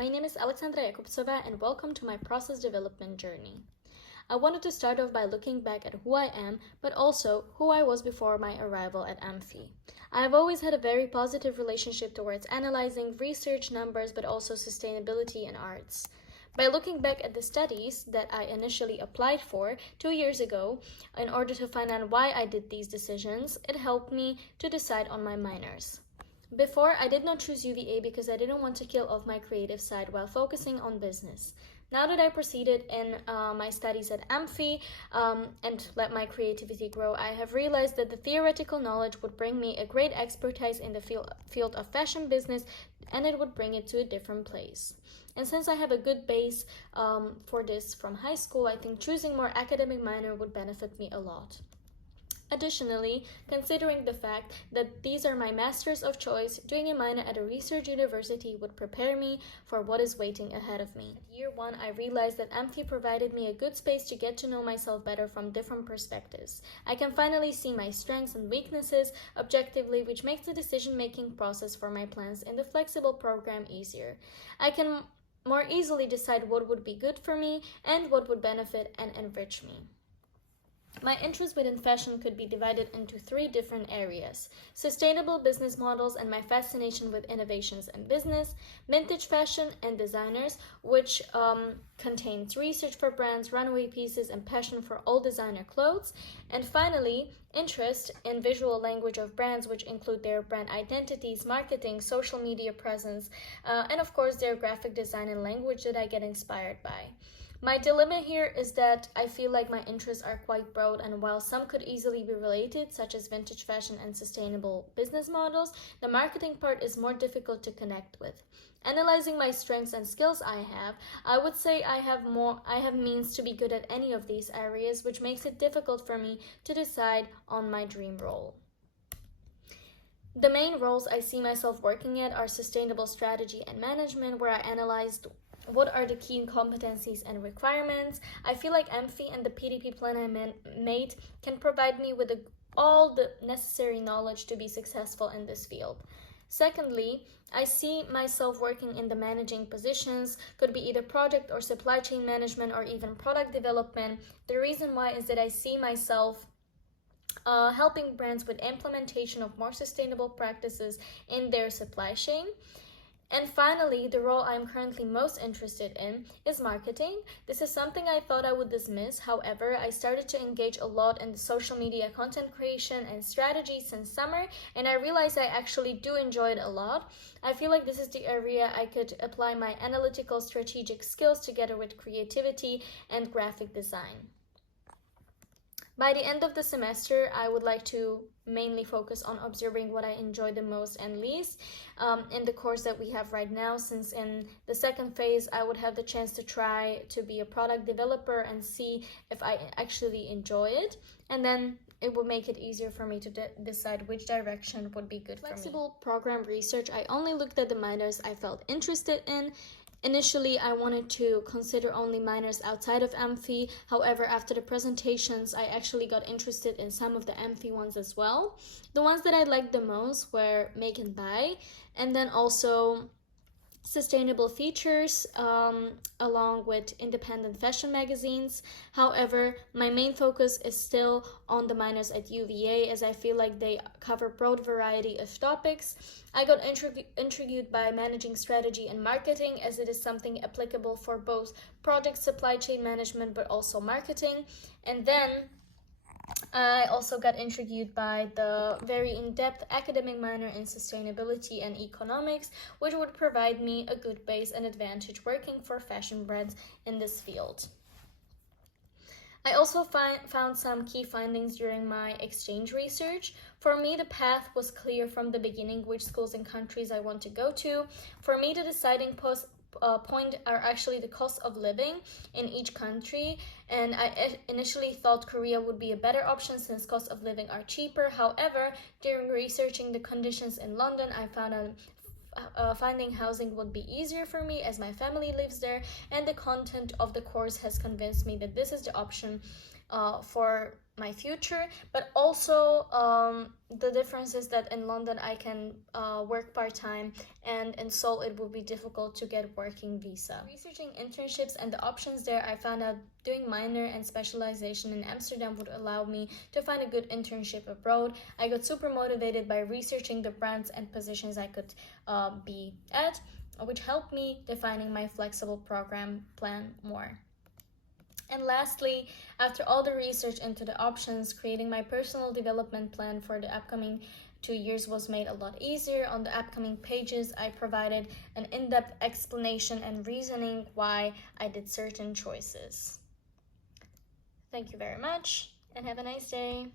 my name is Alexandra Jakubtsova and welcome to my process development journey. I wanted to start off by looking back at who I am, but also who I was before my arrival at Amphi. I have always had a very positive relationship towards analyzing research, numbers, but also sustainability and arts. By looking back at the studies that I initially applied for 2 years ago, in order to find out why I did these decisions, it helped me to decide on my minors. Before, I did not choose UVA because I didn't want to kill off my creative side while focusing on business. Now that I proceeded in my studies at Amphi and let my creativity grow, I have realized that the theoretical knowledge would bring me a great expertise in the field of fashion business, and it would bring it to a different place. And since I have a good base for this from high school, I think choosing more academic minor would benefit me a lot. Additionally, considering the fact that these are my masters of choice, doing a minor at a research university would prepare me for what is waiting ahead of me. At year 1, I realized that Amphi provided me a good space to get to know myself better from different perspectives. I can finally see my strengths and weaknesses objectively, which makes the decision-making process for my plans in the flexible program easier. I can more easily decide what would be good for me and what would benefit and enrich me. My interest within fashion could be divided into 3 different areas: sustainable business models and my fascination with innovations and business, vintage fashion and designers, which contains research for brands, runway pieces, and passion for all designer clothes, and finally, interest in visual language of brands, which include their brand identities, marketing, social media presence, and of course their graphic design and language that I get inspired by. My dilemma here is that I feel like my interests are quite broad, and while some could easily be related, such as vintage fashion and sustainable business models, the marketing part is more difficult to connect with. Analyzing my strengths and skills I would say I have means to be good at any of these areas, which makes it difficult for me to decide on my dream role. The main roles I see myself working at are sustainable strategy and management, where I analyzed what are the key competencies and requirements. I feel like Amphi and the PDP plan I made can provide me with all the necessary knowledge to be successful in this field. Secondly, I see myself working in the managing positions, could be either project or supply chain management or even product development. The reason why is that I see myself helping brands with implementation of more sustainable practices in their supply chain. And finally, the role I'm currently most interested in is marketing. This is something I thought I would dismiss. However, I started to engage a lot in the social media content creation and strategy since summer, and I realized I actually do enjoy it a lot. I feel like this is the area I could apply my analytical strategic skills together with creativity and graphic design. By the end of the semester, I would like to mainly focus on observing what I enjoy the most and least in the course that we have right now, since in the second phase, I would have the chance to try to be a product developer and see if I actually enjoy it. And then it will make it easier for me to decide which direction would be good for me. Flexible program research, I only looked at the minors I felt interested in. Initially, I wanted to consider only minors outside of Amphi. However, after the presentations, I actually got interested in some of the Amphi ones as well. The ones that I liked the most were Make and Buy, and then also sustainable features along with independent fashion magazines. However, my main focus is still on the minors at UVA, as I feel like they cover a broad variety of topics. I got intrigued by managing strategy and marketing, as it is something applicable for both project supply chain management but also marketing. And then I also got intrigued by the very in-depth academic minor in sustainability and economics, which would provide me a good base and advantage working for fashion brands in this field. I also found some key findings during my exchange research. For me, the path was clear from the beginning which schools and countries I want to go to. For me, the deciding point are actually the cost of living in each country, and I initially thought Korea would be a better option since cost of living are cheaper. However, during researching the conditions in London, I found out finding housing would be easier for me as my family lives there, and the content of the course has convinced me that this is the option for my future, but also the difference is that in London I can work part-time, and in Seoul it would be difficult to get working visa. Researching internships and the options there, I found out doing minor and specialization in Amsterdam would allow me to find a good internship abroad. I got super motivated by researching the brands and positions I could be at, which helped me defining my flexible program plan more. And lastly, after all the research into the options, creating my personal development plan for the upcoming 2 years was made a lot easier. On the upcoming pages, I provided an in-depth explanation and reasoning why I did certain choices. Thank you very much, and have a nice day.